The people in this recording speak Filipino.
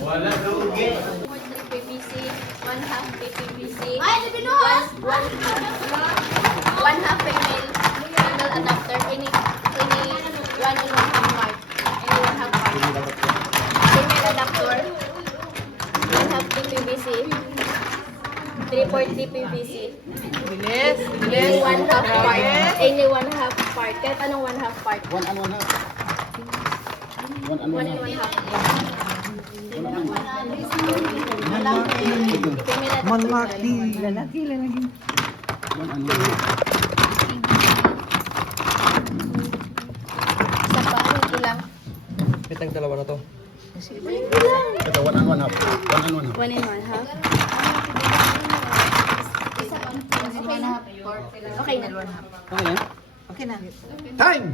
Wala lugi. 3 PVC, 1 half PVC, Ay, sabi no! 1 half female adapter, any 1 and 1 half part. Any 1 half part. Female adapter, 1 half PVC, 3/4 PVC. Bilis, Any bilis. 1 half part. Any 1 half part. Kahit anong 1 half part. 1 and 1 half. 1 and 1 1 and half. 1 half. Manlaki. Lalaki. 1 and 1 half. Isa pa, hindi lang. Itang dalawa na to. Ito, 1 and 1 half. 1 and 1 half. 1 and 1 half. Okay na. Okay na. Okay na? Okay na. Time!